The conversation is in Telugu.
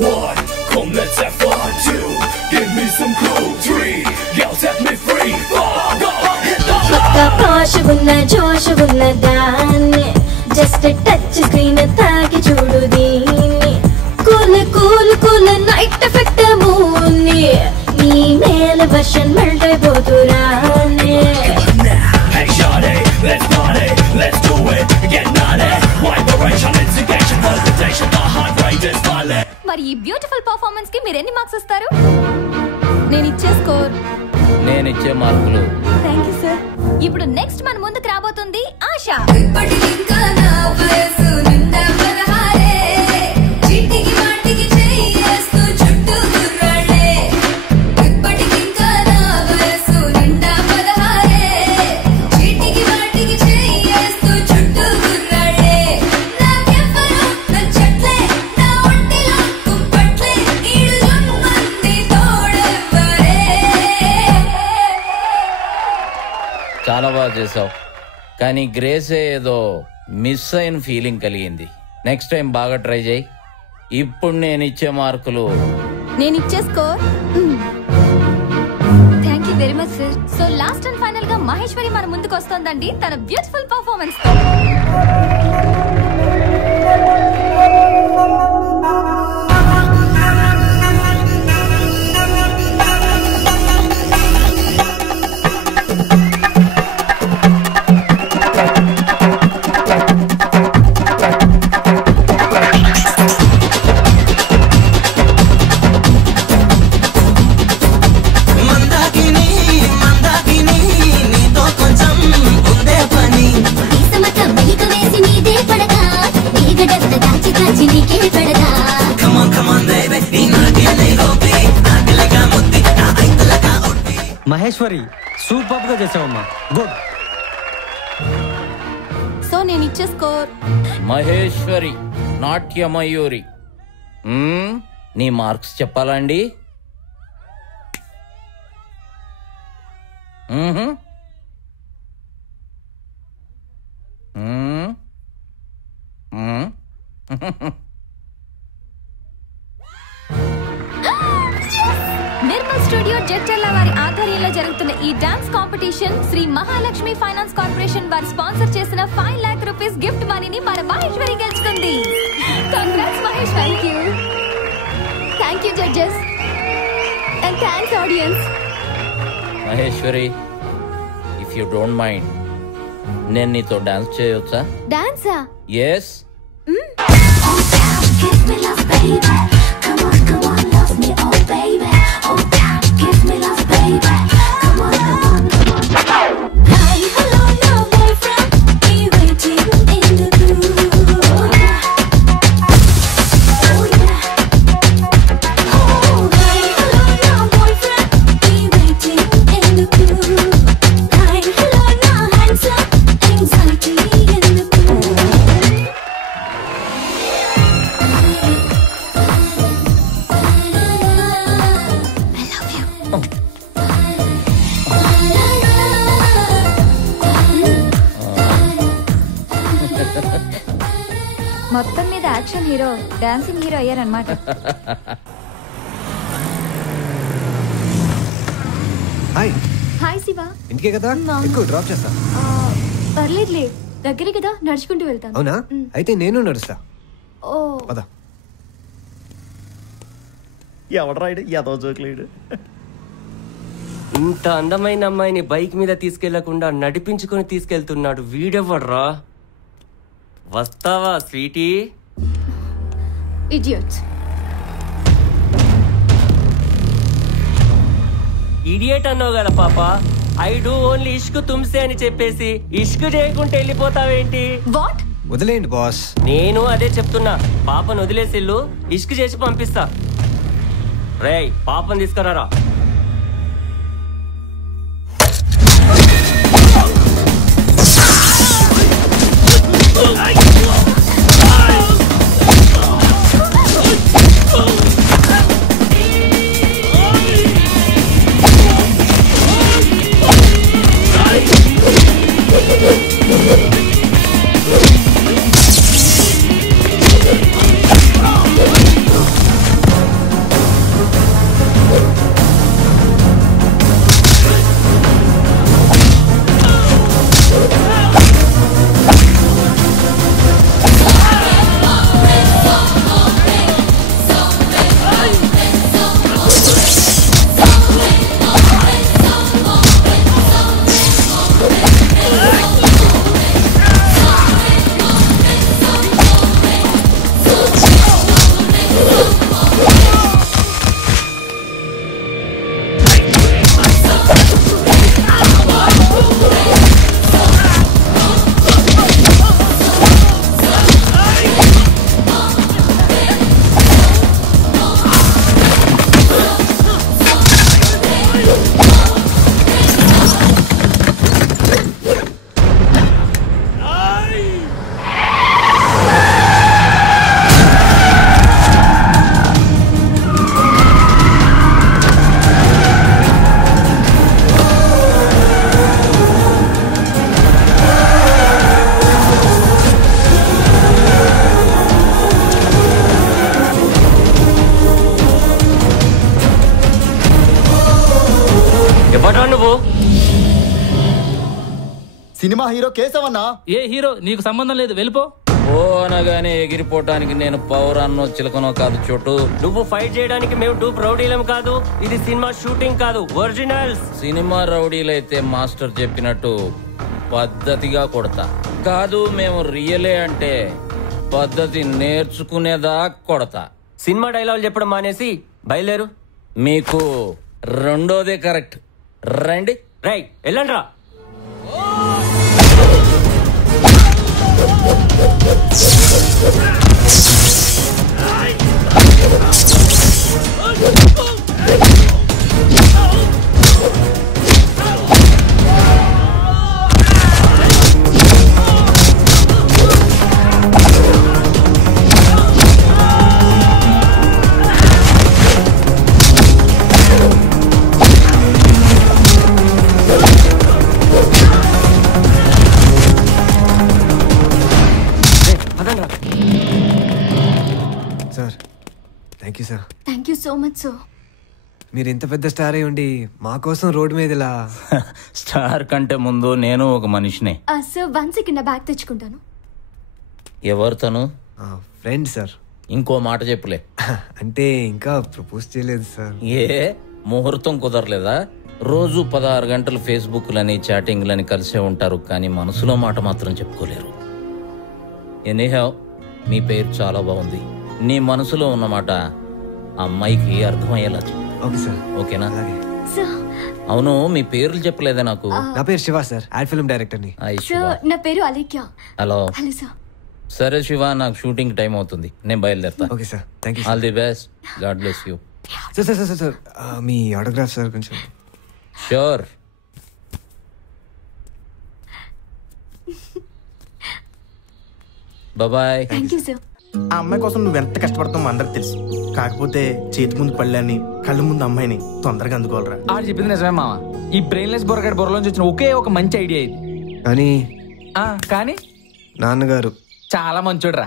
1, come let's have fun. 2, give me some clue. 3, girl set me free. 4, go hit the పక్కా పాష్ ఉన్న జోష్ ఉన్న దాన్ని జస్ట్ టచ్ స్క్రీన్ తాకి చూడు దీన్ని cool cool cool night effect మూన్ని నీ మేల వర్షన్ మెల్ట్ అయిపోతురానే. Hey shawty, let's party, let's do it, get naughty. Vibration, instigation, palpitation, the heart rate is falling. మరి ఈ బ్యూటిఫుల్ పర్ఫార్మెన్స్ కి మీరు ఎన్ని మార్క్స్ ఇస్తారు? నేను ఇచ్చే స్కోర్, నేను ఇచ్చే మార్కులు. Thank you sir. ఇప్పుడు నెక్స్ట్ మన ముందుకు రాబోతుంది ఆశ. చాలా బాగా చేసావు, కానీ గ్రేసే ఏదో మిస్ అయిన ఫీలింగ్ కలిగింది. నెక్స్ట్ టైం బాగా ట్రై చేయి. ఇప్పుడు నేను ఇచ్చే మార్కులు, నేను ఇచ్చే score. Thank you very much sir. So last and final గా మహేశ్వరి మన ముందుకు వస్తోందండి తన బ్యూటిఫుల్ పర్ఫార్మెన్స్ తో. మహేశ్వరి సూపర్ గా చేసావమ్మా, గుడ్. సో నేను ఇచ్చే స్కోర్, మహేశ్వరి నాట్య మయూరి. నీ మార్క్స్ చెప్పాలండి? నిర్మల్ స్టూడియో జడ్చర్ల వారి ఆధ్వర్యంలో జరుగుతున్న ఈ dance competition Shri Mahalakshmi finance corporation వారు స్పాన్సర్ చేసిన 5 लाख రూపీస్ గిఫ్ట్ మనీని మన మహేశ్వరి గెలుచుకుంది. Congrats Mahesh. Thank you judges and thanks audience. Maheshwari, if you don't mind, నేను నీతో డాన్స్ చేయొచ్చా? డాన్సా? ఎస్. మొత్తం మీద యాక్షన్ హీరో డాన్సింగ్ హీరో అయ్యారన్నమాట. హాయ్. హాయ్ శివ. ఇంటికే కదా, ఎక్కువ డ్రాప్ చేస్తా. పర్లేదులే, దగ్గరే కదా, నడుచుకుంటూ వెళ్తాను. అవునా? అయితే నేను నడుస్తా. ఓ పద. ఎవడరాడు ఎదో జోకులేడు. ఇంత అందమైన అమ్మాయిని బైక్ మీద తీసుకెళ్లకుండా నడిపించుకుని తీసుకెళ్తున్నాడు వీడెవడ్రా? వస్తావా స్వీటీ? ఇడియట్. ఇడియట్ అన్నావు కదా పాప. ఐ డూ ఓన్లీ ఇష్క్ తుమ్సే అని చెప్పేసి ఇష్క్ చేయకుంటే వెళ్ళిపోతావేంటి? వాట్? వదిలేయండి బాస్. నేను అదే చెప్తున్నా, పాపను వదిలేసిల్లు, ఇష్క్ చేసి పంపిస్తా. రేయ్, పాపను తీసుకురారా. సినిమా హీరో కేశవన్నా. ఏ హీరో నీకు సంబంధం లేదు, వెళ్ళిపో. ఓ అనగానే ఎగిరిపోవటానికి నేను పౌరాన్నో చిలకనో కాదు చోటు. నువ్వు ఫైట్ చేయడానికి మేము టూ రౌడీలం కాదు. ఇది సినిమా షూటింగ్ కాదు, ఒరిజినల్స్. సినిమా రౌడీలైతే మాస్టర్ చెప్పినట్టు పద్ధతిగా కొడతా. కాదు మేము రియలే అంటే పద్ధతి నేర్చుకునేదా కొడతా. సినిమా డైలాగ్ చెప్పడం మానేసి బయలుదేరు. మీకు రెండోదే కరెక్ట్. రండి. రైట్, వెళ్ళండి రా. Sir thank you sir. Thank you so much sir. మీరు ఇంత పెద్ద స్టార్ అయి ఉండి మా కోసం రోడ్డు మీద ఇలా. స్టార్ కంటే ముందు నేను ఒక మనిషినే. సార్ 1 సెకండ్ బ్యాగ్ తెచ్చుకుంటాను. ఎవరు తను? Friend sir. ఇంకో మాట చెప్పులే. అంటే ఇంకా ప్రపోజ్ చేయలేదు సార్. ఏ ముహూర్తం కుదరలేదా? రోజు 16 గంటలు ఫేస్బుక్లని చాటింగ్లని కలిసే ఉంటారు, కానీ మనసులో మాట మాత్రం చెప్పుకోలేరు. ఎనీహౌ నీ పేరు చాలా బాగుంది. నీ మనసులో ఉన్నమాట అమ్మాయికి అర్థమయ్యేలా చెప్పు. Okay sir. ఓకేనా? సార్ అవును, మీ పేర్లు చెప్పలేదా నాకు? నా పేరు Shiva sir, ad film director ని. సార్ నా పేరు అలేఖ్య. హలో. Hello sir. సరే శివ, నాకు షూటింగ్ టైం అవుతుంది, నేను బయలుదేరుతా. Okay sir, thank you. All the best, god bless you. Sir sir sir sir మీ ఆటోగ్రాఫ్ సార్ కొంచెం. Sure. Bye. Thank you sir. ఆ అమ్మాయి కోసం నువ్వు ఎంత కష్టపడతావు అందరికి తెలుసు. కాకపోతే చేతి ముందు పళ్ళని కళ్ళ ముందు అమ్మాయిని తొందరగా అందుకోవాలరా. ఆడు చెప్పింది నిజమే మామ. ఈ బ్రెయిన్లెస్ బొరగడ బుర్రలోంచి వచ్చిన ఒకే ఒక మంచి ఐడియా ఇది. కానీ కానీ నాన్నగారు చాలా మంచోడురా.